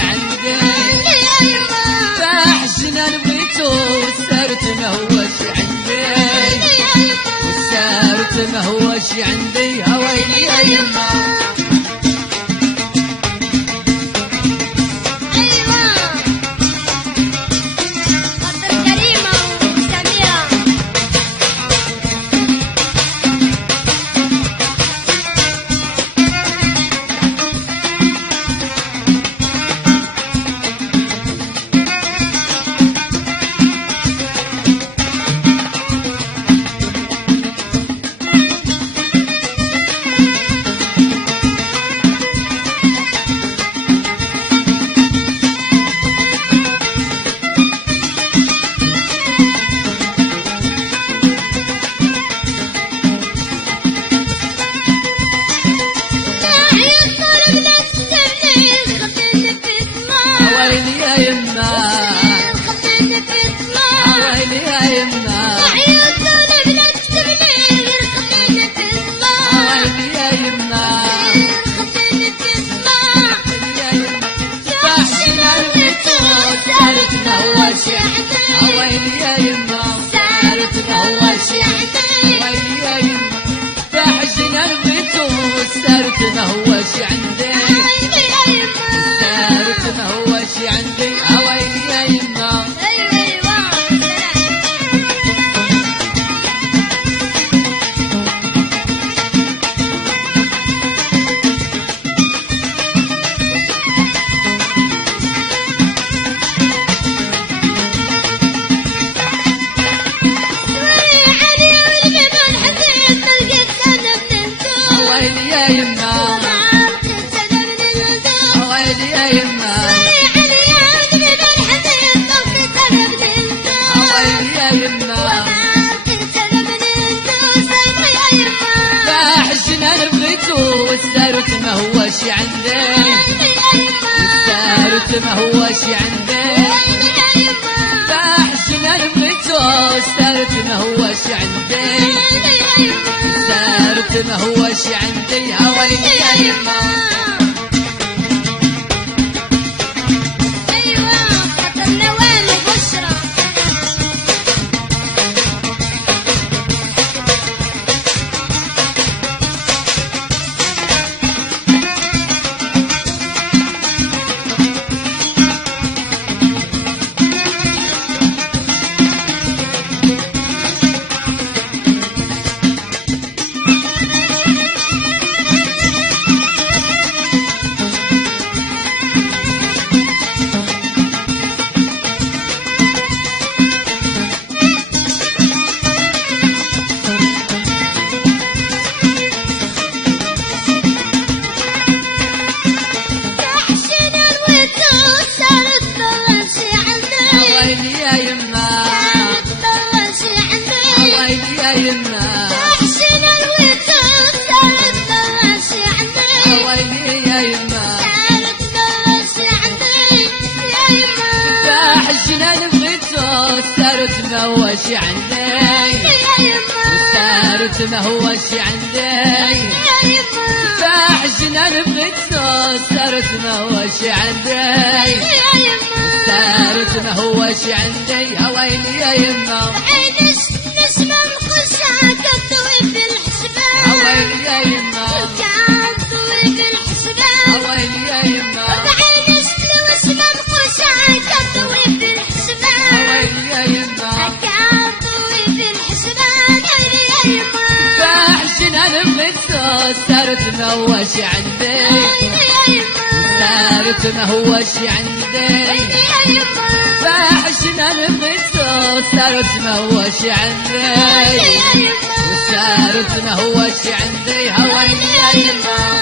عندي فاحشنا بغيتو والسارت ما هوش عندي والسارت ما هوش عندي يا ويلي يا يما ما هوش عندي سارت ما هوش عندي ويلي يا يما والسارت ما هوش عندي والسارت ما هوش عندي فاحشنا بغيتو والسارت ما هوش عندي والسارت ما هوش عندي يا ويلي يا يما والسارت ما هوش عندي والسارت ما هوش عندي فاحشنا بغيتو والسارت ما هوش عندي والسارت ما هوش عندي يا ويلي يا يما نسمع الخشاع كطوي في الحسبان يا ويلي يا يما كطوي في الحسبان يا ويلي يا يما سارت ما هوش عندي سارت ما هوش عندي فاحشنا بغيتو سارت ما هوش عندي وسارت ما هوش عندي ويلي يا يما